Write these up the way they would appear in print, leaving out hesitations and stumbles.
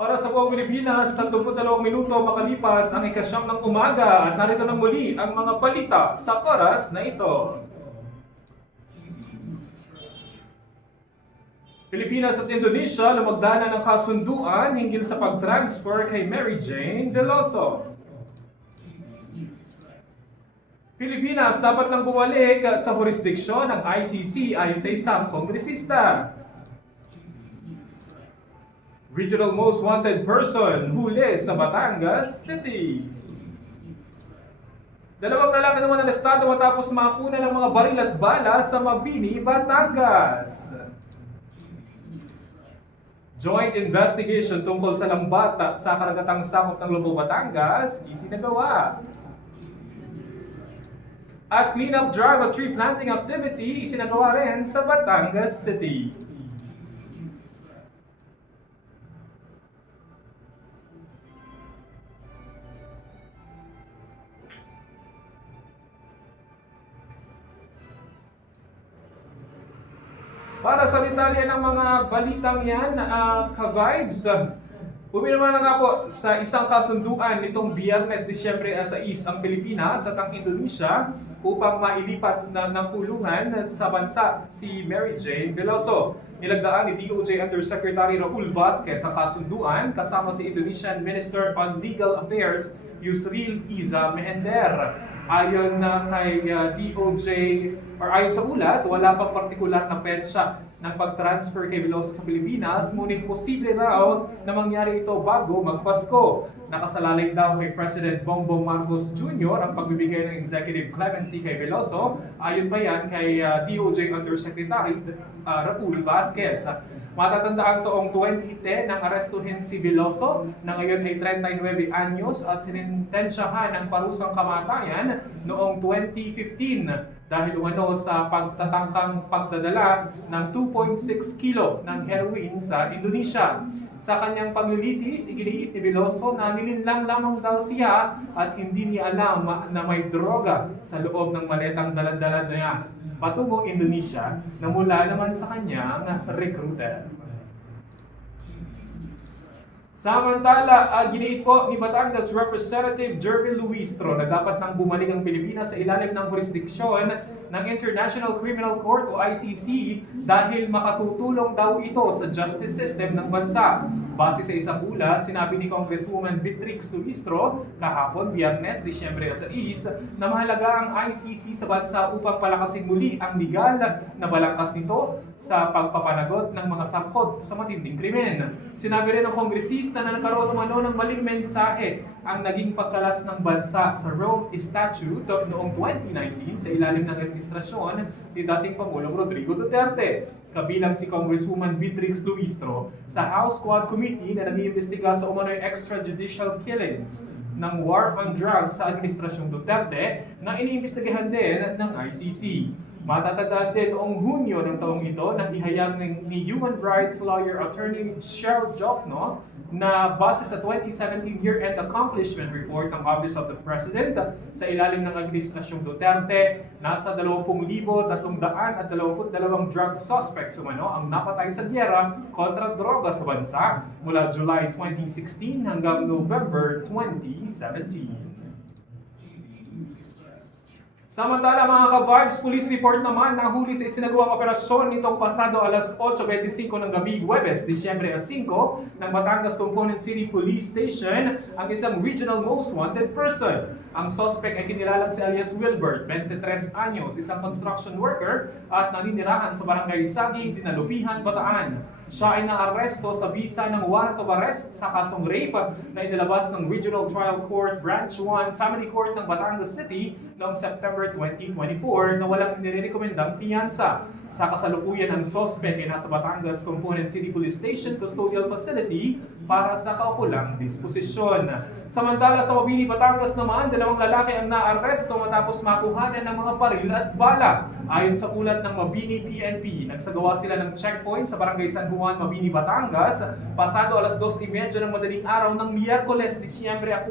Oras sa buong Pilipinas, 32 minuto makalipas ang ikasyam ng umaga at narito na muli ang mga balita sa oras na ito. Pilipinas at Indonesia lumagdana ng kasunduan hinggil sa pag-transfer kay Mary Jane Veloso. Pilipinas dapat nang bumalik sa jurisdiksyon ng ICC ayon sa isang kongresista. Regional Most Wanted Person huli sa Batangas City. Dalawang lalaki naman arestado matapos makuna ng mga baril at bala sa Mabini, Batangas. Joint investigation tungkol sa lambata sa karagatang sakop ng Lobo, Batangas isinagawa. At clean-up drive at tree planting activity isinagawa rin sa Batangas City. Para sa detalye ng mga balitang yan, ka-vibes, naman na nga po sa isang kasunduan nitong Biyernes, Disyembre 6 ang Pilipinas at ang Indonesia upang mailipat ng kulungan sa bansa si Mary Jane Veloso. Nilagdaan ni DOJ Undersecretary Raul Vasquez ang kasunduan kasama si Indonesian Minister on Legal Affairs Yusril Iza Mehender. Ayon na kay DOJ, or ayon sa ulat, wala pang partikular na petsa ng pag-transfer kay Veloso sa Pilipinas, ngunit posible raw na mangyari ito bago magpasko. Nakasalalay daw kay President Bongbong Marcos Jr. ang pagbibigay ng executive clemency kay Veloso. Ayon pa yan kay DOJ Undersecretary Raul Vasquez. Matatandaan toong 2010 nang arestuhin si Veloso na ngayon ay 39 anyos at sinintensyahan ng parusang kamatayan noong 2015 dahil umano sa pagtatangkang pagdadala ng 2.6 kilo ng heroin sa Indonesia. Sa kanyang paglilitis, iginiit ni Veloso na nilinlang lamang daw siya at hindi niya alam na may droga sa loob ng maletang daladala niya patungong Indonesia na mula naman sa kanyang recruiter. Samantala, giniit po ni Batangas Representative Jervil Luistro na dapat nang bumalik ang Pilipinas sa ilalim ng jurisdiksyon ng International Criminal Court o ICC dahil makatutulong daw ito sa justice system ng bansa. Base sa isang ulat, sinabi ni Congresswoman Beatrix Luistro kahapon, Biyernes, Disyembre 6, na mahalaga ang ICC sa bansa upang palakasin muli ang legal na balangkas nito sa pagpapanagot ng mga sangkot sa matinding krimen. Sinabi rin ng kongresista na nagkaroon umano ng maling mensahe ang naging pagkalas ng bansa sa Rome Statute noong 2019 sa ilalim ng administrasyon ni dating Pangulong Rodrigo Duterte. Kabilang si Congresswoman Beatrix Luistro sa House Quad Committee na nag-iimbestiga sa umano'y extrajudicial killings ng war on drugs sa administrasyong Duterte na iniimbestigahan din ng ICC. Matatandaan din noong Hunyo ng taong ito nang ihayag ni human rights lawyer attorney Cheryl Jokno na base sa 2017 Year-End Accomplishment Report ng Office of the President sa ilalim ng administrasyong Duterte, nasa 20,322 drug suspects umano ang napatay sa giyera kontra droga sa bansa mula July 2016 hanggang November 2017. Samantala mga ka-vibes, police report naman na huli sa isinagawang operasyon nitong pasado alas 8:25 ng gabi, Huwebes, Disyembre 5 ng Batangas Component City Police Station ang isang regional most wanted person. Ang suspect ay kinilalang si alias Wilbert, 23 anyos, isang construction worker at naninirahan sa barangay Saging, Dinalupihan, Bataan. Siya ay naaresto sa bisa ng warrant of arrest sa kasong rape na inilabas ng Regional Trial Court Branch 1 Family Court ng Batangas City noong September 2024 na walang inirekomendang piyansa. Sa kasalukuyan, ang suspect ay nasa Batangas Component City Police Station Custodial Facility para sa kaukulang disposisyon. Samantala sa Mabini, Batangas naman, dalawang lalaki ang naaresto matapos makuhanan ng mga baril at bala. Ayon sa ulat ng Mabini PNP, nagsagawa sila ng checkpoint sa Barangay San Juan, Mabini, Batangas, pasado alas 2:30 ng madaling araw ng Miyerkules, Disyembre 4.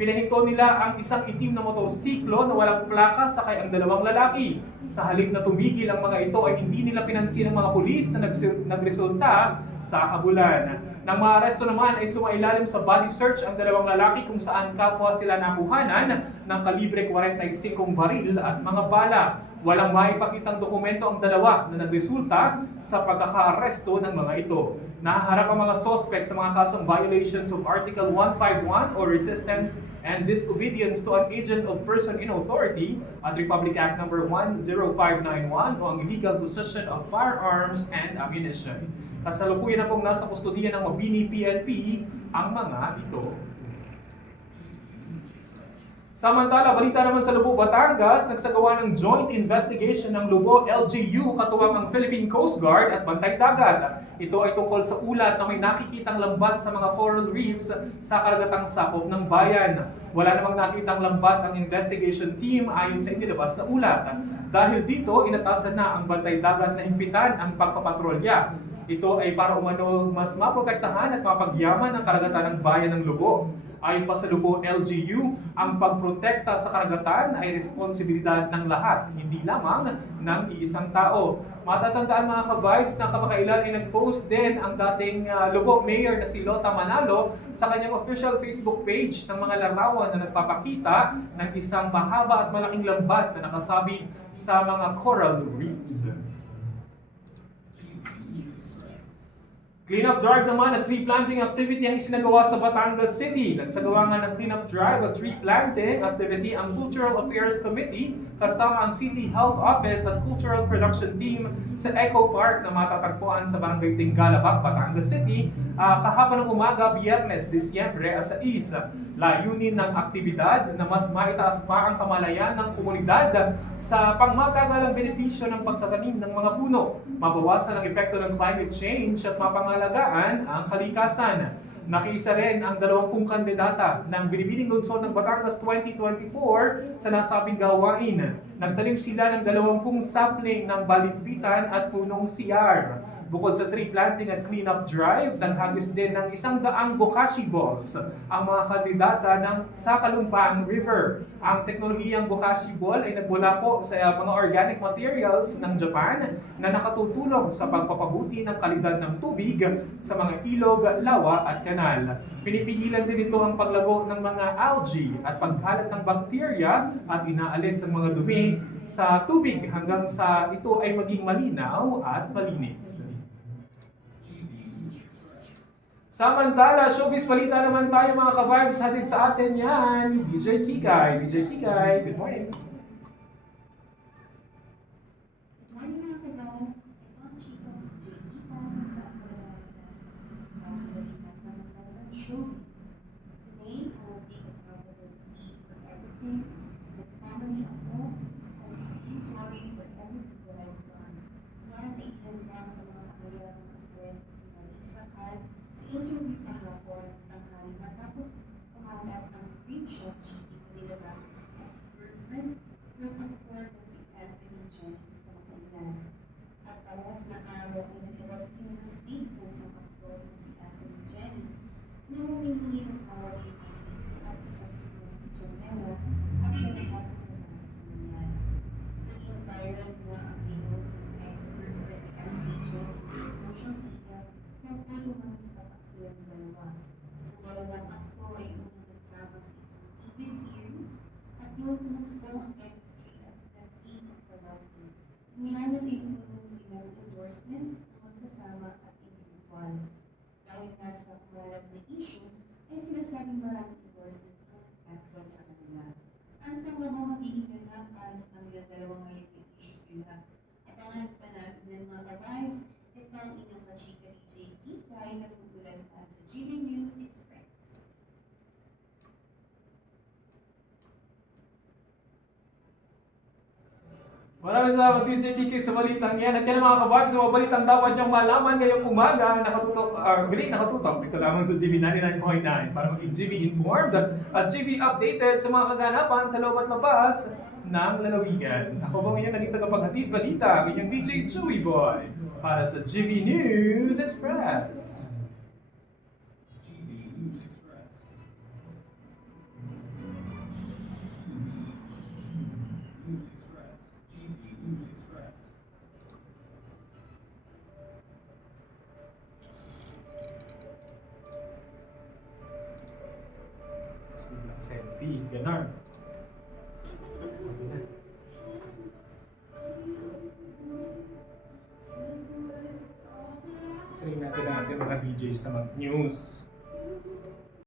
Pinahinto nila ang isang itim na motorsiklo na walang plaka sakay ang dalawang lalaki. Sa halip na tumigil ang mga ito ay hindi nila pinansin ng mga pulis na nagresulta sa habulan. Nang maaresto naman ay sumailalim sa body search ang dalawang lalaki kung saan kapwa sila nakuhanan ng kalibre 45 baril at mga bala. Walang maipakitang dokumento ang dalawa na nagresulta sa pagkakaaresto ng mga ito. Nahaharap ang mga sospek sa mga kasong violations of Article 151 or resistance and disobedience to an agent of person in authority at Republic Act No. 10591 o ang illegal possession of firearms and ammunition. Kasalukuyan na pong nasa kustudiya ng Mabini PNP ang mga ito. Samantala, balita naman sa Lubo, Batangas, nagsagawa ng joint investigation ng Lubo LGU katuwang ang Philippine Coast Guard at Bantay Dagat. Ito ay tungkol sa ulat na may nakikitang lambat sa mga coral reefs sa karagatang sakop ng bayan. Wala namang nakitang lambat ang investigation team ayon sa inilabas na ulat. Dahil dito, inatasan na ang Bantay Dagat na himpitan ang pagpapatrolya. Ito ay para umano mas maprotektahan at mapagyaman ang karagatan ng bayan ng Lubo. Ayon pa sa Lubo LGU, ang pagprotekta sa karagatan ay responsibilidad ng lahat, hindi lamang ng iisang tao. Matatandaan mga ka-vibes na kamakailan ay nag-post din ang dating Lubo Mayor na si Lota Manalo sa kanyang official Facebook page ng mga larawan na nagpapakita ng isang mahaba at malaking lambat na nakasabit sa mga coral reefs. Cleanup drive naman at tree planting activity ang isinagawa sa Batangas City. Nagsagawa nga ng cleanup drive at tree planting activity ang Cultural Affairs Committee kasama ang City Health Office at Cultural Production Team sa Eco Park na matatagpuan sa Barangay Tinggalabak, Batangas City kahapon ng umaga, Biyernes, Disyembre 6. Layunin ng aktibidad na mas maitaas pa ang kamalayan ng komunidad sa pangmatagalang benepisyo ng pagtatanim ng mga puno, mabawasan ang epekto ng climate change at mapangalagaan ang kalikasan. Nakiisa rin ang 20 kandidata ng Binibining Lungsod ng Batangas 2024 sa nasabing gawain. Nagtanim sila ng 20 sapling ng balikpitan at punong CR. Bukod sa tree planting at cleanup drive, naghagis din ng 100 bokashi balls ang mga kandidata sa Kalumpang River. Ang teknolohiyang bokashi ball ay nagmula po sa mga organic materials ng Japan na nakatutulong sa pagpapabuti ng kalidad ng tubig sa mga ilog, lawa at kanal. Pinipigilan din ito ang paglago ng mga algae at pagkalat ng bakterya at inaalis ang mga dumi sa tubig hanggang sa ito ay maging malinaw at malinis. Samantala, showbiz balita naman tayo mga ka-vibes, hatid sa atin yan ni DJ Kikay. DJ Kikay, good morning. Good morning mga ka-vibes. Ito ang chika ng DJ Kikay sa ang balita sa mga showbiz. Today, I will take accountability for everything that family ako and say sorry for everything that I've done. Narating lang sa mga kaya ng press si Marisa Cal interview kahapon ng hari matapos kumalat ang screenshot nilabas ng ex-girlfriend ng actor na si Anthony Jennings Kamakailan. At tawas na araw ay nilabas din ng statement ng actor na si Anthony Jennings na humihingi ng away at si Janela at sa lahat ng mga sa nangyari. Naging viral na ang videos ng ex-girlfriend ni Anthony Jennings sa social media na tulungan sa silang dalawa. Ang dalawang akto ay unang nagsama sa isang TV series at doon kumusta ang chemistry at nag-team of the love team. Simula na din sila ng endorsements na magkasama at individual. Dahil nasa kumalat na issue, ay sinasabing maraming endorsements ang cancel sa kanila. Ang tawag magiging ganap alas ng dalawang ngayon issue sila. At ang pa natin ng mga ka-vibes, ito ang inyong kachika DJ Kikay na sa GB News Express. Maraming salamat DJ Kiki sa balitang yan. At yan ang mga kabag sa mga balitang dapat niyong malaman ngayong umaga. Nakatutok dito lamang sa GB 99.9 para maging GB informed at GB updated sa mga kaganapan sa loob at labas ng lalawigan. Ako po ngayon naging tagapaghatid balita, inyong DJ Chewy Boy para sa GB News Express. City. Ganon. Try natin ang ating mga DJs na mag-news.